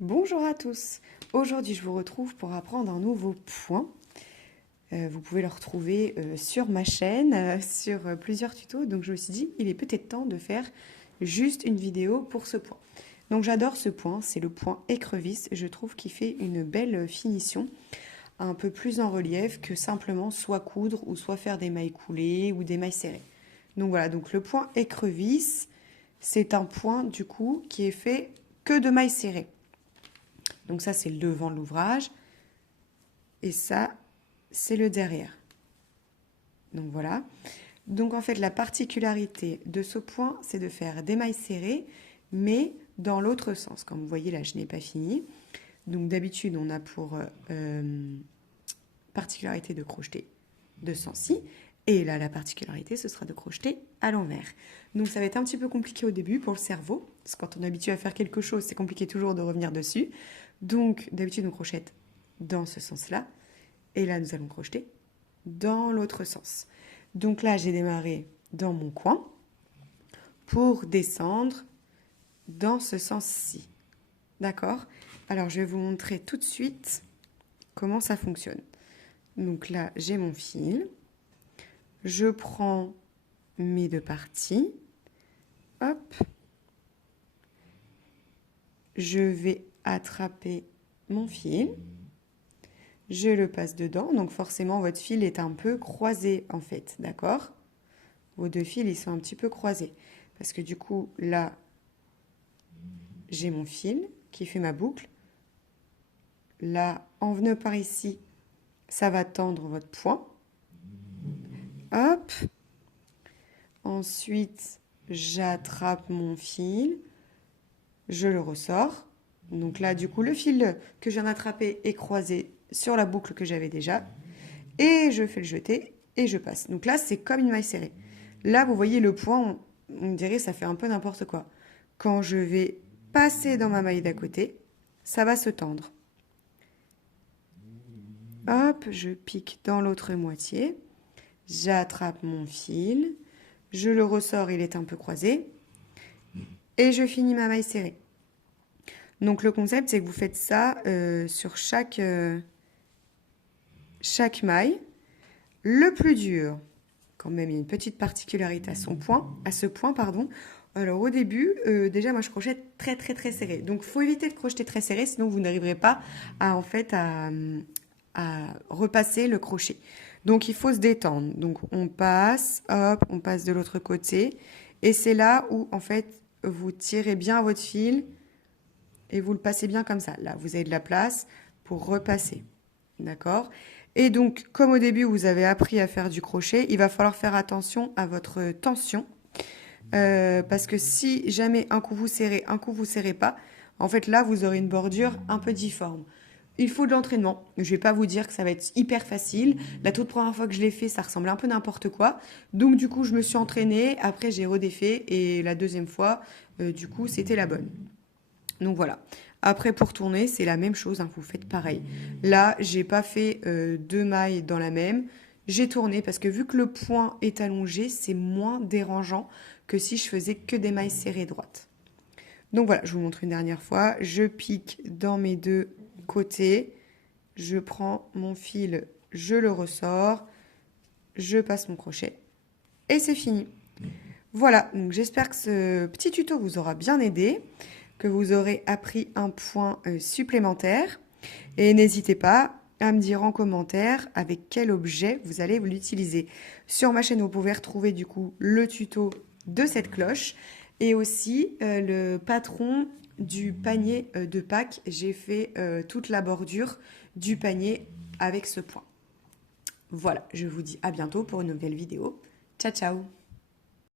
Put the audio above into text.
Bonjour à tous. Aujourd'hui, je vous retrouve pour apprendre un nouveau point. Vous pouvez le retrouver sur ma chaîne, sur plusieurs tutos. Donc, je me suis dit, il est peut-être temps de faire juste une vidéo pour ce point. Donc, j'adore ce point. C'est le point écrevisse. Je trouve qu'il fait une belle finition, un peu plus en relief que simplement soit coudre ou soit faire des mailles coulées ou des mailles serrées. Donc, voilà. Donc, le point écrevisse, c'est un point, du coup, qui est fait que de mailles serrées. Donc ça, c'est le devant de l'ouvrage. Et ça, c'est le derrière. Donc voilà. Donc en fait, la particularité de ce point, c'est de faire des mailles serrées, mais dans l'autre sens. Comme vous voyez, là, je n'ai pas fini. Donc d'habitude, on a pour particularité de crocheter de sens-ci. Et là, la particularité, ce sera de crocheter à l'envers. Donc ça va être un petit peu compliqué au début pour le cerveau, parce que quand on est habitué à faire quelque chose, c'est compliqué toujours de revenir dessus. Donc d'habitude, on crochette dans ce sens-là. Et là, nous allons crocheter dans l'autre sens. Donc là, j'ai démarré dans mon coin pour descendre dans ce sens-ci. D'accord? Alors, je vais vous montrer tout de suite comment ça fonctionne. Donc là, j'ai mon fil. Je prends mes deux parties. Hop. Je vais attraper mon fil. Je le passe dedans. Donc forcément, votre fil est un peu croisé en fait. D'accord? Vos deux fils, ils sont un petit peu croisés. Parce que du coup, là, j'ai mon fil qui fait ma boucle. Là, en venant par ici, ça va tendre votre point. Hop. Ensuite, j'attrape mon fil. Je le ressors. Donc là, du coup, le fil que je viens d'attraper est croisé sur la boucle que j'avais déjà. Et je fais le jeter et je passe. Donc là, c'est comme une maille serrée. Là, vous voyez le point, on dirait ça fait un peu n'importe quoi. Quand je vais passer dans ma maille d'à côté, ça va se tendre. Hop, je pique dans l'autre moitié. J'attrape mon fil. Je le ressors, il est un peu croisé. Et je finis ma maille serrée. Donc le concept, c'est que vous faites ça sur chaque maille. Le plus dur, quand même, il y a une petite particularité à ce point, pardon. Alors au début, déjà moi je crochette très très très serré. Donc il faut éviter de crocheter très serré, sinon vous n'arriverez pas à repasser le crochet. Donc il faut se détendre. Donc on passe, hop, on passe de l'autre côté. Et c'est là où en fait vous tirez bien votre fil et vous le passez bien comme ça. Là, vous avez de la place pour repasser. D'accord? Et donc, comme au début, vous avez appris à faire du crochet, il va falloir faire attention à votre tension. Parce que si jamais un coup vous serrez pas, en fait là, vous aurez une bordure un peu difforme. Il faut de l'entraînement. Je ne vais pas vous dire que ça va être hyper facile. La toute première fois que je l'ai fait, ça ressemblait un peu n'importe quoi. Donc du coup, je me suis entraînée. Après, j'ai redéfait. Et la deuxième fois, du coup, c'était la bonne. Donc voilà. Après, pour tourner, c'est la même chose, hein, vous faites pareil. Là, j'ai pas fait deux mailles dans la même. J'ai tourné parce que vu que le point est allongé, c'est moins dérangeant que si je faisais que des mailles serrées droites. Donc voilà, je vous montre une dernière fois. Je pique dans mes deux côtés. Je prends mon fil, je le ressors. Je passe mon crochet. Et c'est fini. Voilà, donc j'espère que ce petit tuto vous aura bien aidé, que vous aurez appris un point supplémentaire. Et n'hésitez pas à me dire en commentaire avec quel objet vous allez l'utiliser. Sur ma chaîne, vous pouvez retrouver du coup le tuto de cette cloche et aussi le patron du panier de Pâques. J'ai fait toute la bordure du panier avec ce point. Voilà, je vous dis à bientôt pour une nouvelle vidéo. Ciao, ciao!